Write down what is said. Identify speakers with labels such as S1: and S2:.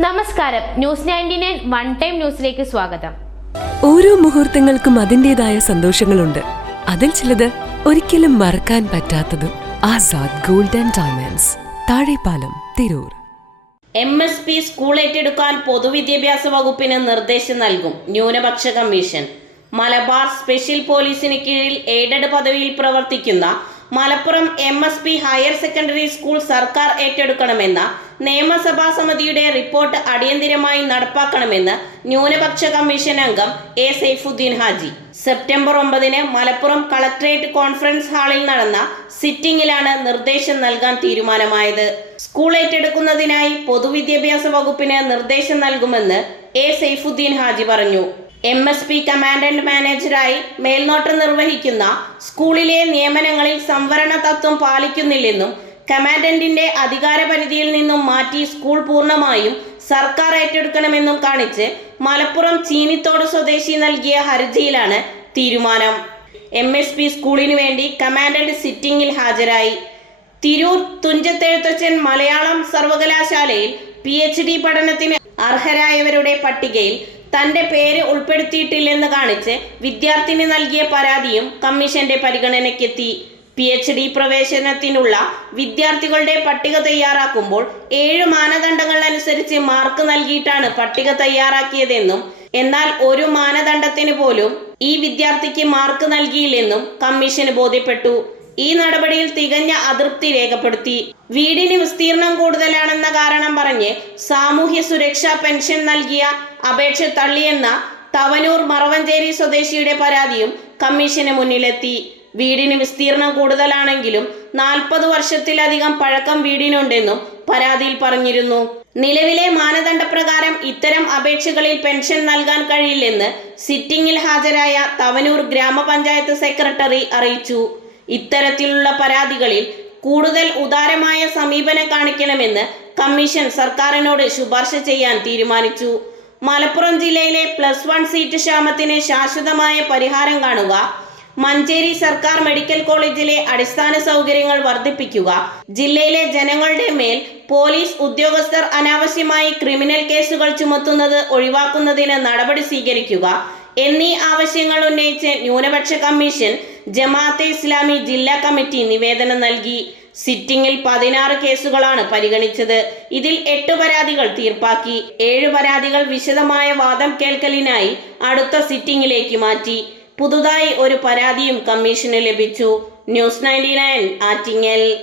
S1: നമസ്കാരം. News ninety nine one time ന്യൂസിലേക്ക് സ്വാഗതം.
S2: ഓരോ മുഹൂർത്തങ്ങൾക്കും അതിന്റെതായ സന്തോഷങ്ങളുണ്ട്. അതിൽ ചിലത് ഒരിക്കലും മറക്കാൻ പറ്റാത്തതും Azad golden diamonds. Thazhepalam Tirur.
S3: M S P school ഏറ്റെടുക്കാൻ പൊതുവിദ്യാഭ്യാസ വകുപ്പിന് നിർദ്ദേശം നൽകും ന്യൂനപക്ഷ കമ്മീഷൻ. മലബാർ സ്പെഷ്യൽ പോലീസിന് കീഴിൽ എയ്ഡഡ് പദവിയിൽ പ്രവർത്തിക്കുന്ന Malappuram M S P higher secondary school സർക്കാർ ഏറ്റെടുക്കണമെന്ന നിയമസഭാ സമിതിയുടെ റിപ്പോർട്ട് അടിയന്തിരമായി നടപ്പാക്കണമെന്ന് ന്യൂനപക്ഷ കമ്മീഷൻ അംഗം എ സൈഫുദ്ദീൻ ഹാജി. സെപ്റ്റംബർ ഒമ്പതിന് മലപ്പുറം കളക്ടറേറ്റ് കോൺഫറൻസ് ഹാളിൽ നടന്ന സിറ്റിംഗിലാണ് നിർദ്ദേശം നൽകാൻ തീരുമാനമായത്. സ്കൂൾ ഏറ്റെടുക്കുന്നതിനായി പൊതുവിദ്യാഭ്യാസ വകുപ്പിന് നിർദ്ദേശം നൽകുമെന്ന് എ സൈഫുദ്ദീൻ ഹാജി പറഞ്ഞു. എം എസ് പി കമാൻഡന്റ് മാനേജരായി മേൽനോട്ടം നിർവഹിക്കുന്ന സ്കൂളിലെ നിയമനങ്ങളിൽ സംവരണ തത്വം പാലിക്കുന്നില്ലെന്നും കമാൻഡന്റിന്റെ അധികാരപരിധിയിൽ നിന്നും മാറ്റി സ്കൂൾ പൂർണമായും സർക്കാർ ഏറ്റെടുക്കണമെന്നും കാണിച്ച് മലപ്പുറം ചീനിത്തോട് സ്വദേശി നൽകിയ ഹർജിയിലാണ് തീരുമാനം. എം എസ് പി സ്കൂളിനു വേണ്ടി കമാൻഡന്റ് സിറ്റിംഗിൽ ഹാജരായി. തിരൂർ തുഞ്ചത്തെഴുത്തച്ഛൻ മലയാളം സർവകലാശാലയിൽ പി എച്ച് ഡി പഠനത്തിന് അർഹരായവരുടെ പട്ടികയിൽ തന്റെ പേര് ഉൾപ്പെടുത്തിയിട്ടില്ലെന്ന് കാണിച്ച് വിദ്യാർത്ഥിനി നൽകിയ പരാതിയും കമ്മീഷന്റെ പരിഗണനയ്ക്കെത്തി. പി എച്ച് ഡി പ്രവേശനത്തിനുള്ള വിദ്യാർത്ഥികളുടെ പട്ടിക തയ്യാറാക്കുമ്പോൾ ഏഴ് മാനദണ്ഡങ്ങൾ അനുസരിച്ച് മാർക്ക് നൽകിയിട്ടാണ് പട്ടിക തയ്യാറാക്കിയതെന്നും എന്നാൽ ഒരു മാനദണ്ഡത്തിന് പോലും ഈ വിദ്യാർത്ഥിക്ക് മാർക്ക് നൽകിയില്ലെന്നും കമ്മീഷന് ബോധ്യപ്പെട്ടു. ഈ നടപടിയിൽ തികഞ്ഞ അതൃപ്തി രേഖപ്പെടുത്തി. വീടിന് വിസ്തീർണം കൂടുതലാണെന്ന കാരണം പറഞ്ഞ് സാമൂഹ്യ സുരക്ഷാ പെൻഷൻ നൽകിയ അപേക്ഷ തള്ളിയെന്ന തവനൂർ മറവഞ്ചേരി സ്വദേശിയുടെ പരാതിയും കമ്മീഷന് മുന്നിലെത്തി. വീടിന് വിസ്തീർണം കൂടുതലാണെങ്കിലും നാൽപ്പത് വർഷത്തിലധികം പഴക്കം വീടിനുണ്ടെന്നും പരാതിയിൽ പറഞ്ഞിരുന്നു. നിലവിലെ മാനദണ്ഡപ്രകാരം ഇത്തരം അപേക്ഷകളിൽ പെൻഷൻ നൽകാൻ കഴിയില്ലെന്ന് സിറ്റിംഗിൽ ഹാജരായ തവനൂർ ഗ്രാമപഞ്ചായത്ത് സെക്രട്ടറി അറിയിച്ചു. ഇത്തരത്തിലുള്ള പരാതികളിൽ കൂടുതൽ ഉദാരമായ സമീപനം കാണിക്കണമെന്ന് കമ്മീഷൻ സർക്കാരിനോട് ശുപാർശ ചെയ്യാൻ തീരുമാനിച്ചു. മലപ്പുറം ജില്ലയിലെ പ്ലസ് വൺ സീറ്റ് ക്ഷാമത്തിന് ശാശ്വതമായ പരിഹാരം കാണുക മഞ്ചേരി സർക്കാർ മെഡിക്കൽ കോളേജിലെ അടിസ്ഥാന സൗകര്യങ്ങൾ വർദ്ധിപ്പിക്കുക ജില്ലയിലെ ജനങ്ങളുടെ മേൽ പോലീസ് ഉദ്യോഗസ്ഥർ അനാവശ്യമായി ക്രിമിനൽ കേസുകൾ ചുമത്തുന്നത് ഒഴിവാക്കുന്നതിന് നടപടി സ്വീകരിക്കുക എന്നീ ആവശ്യങ്ങൾ ഉന്നയിച്ച് ന്യൂനപക്ഷ കമ്മീഷൻ ജമാഅത്തെ ഇസ്ലാമി ജില്ലാ കമ്മിറ്റി നിവേദനം നൽകി. സിറ്റിംഗിൽ പതിനാറ് കേസുകളാണ് പരിഗണിച്ചത്. ഇതിൽ എട്ട് പരാതികൾ തീർപ്പാക്കി. ഏഴ് പരാതികൾ വിശദമായ വാദം കേൾക്കലിനായി അടുത്ത സിറ്റിംഗിലേക്ക് മാറ്റി. പുതുതായി ഒരു പരാതിയും കമ്മീഷന് ലഭിച്ചു. News ninety nine Attingal.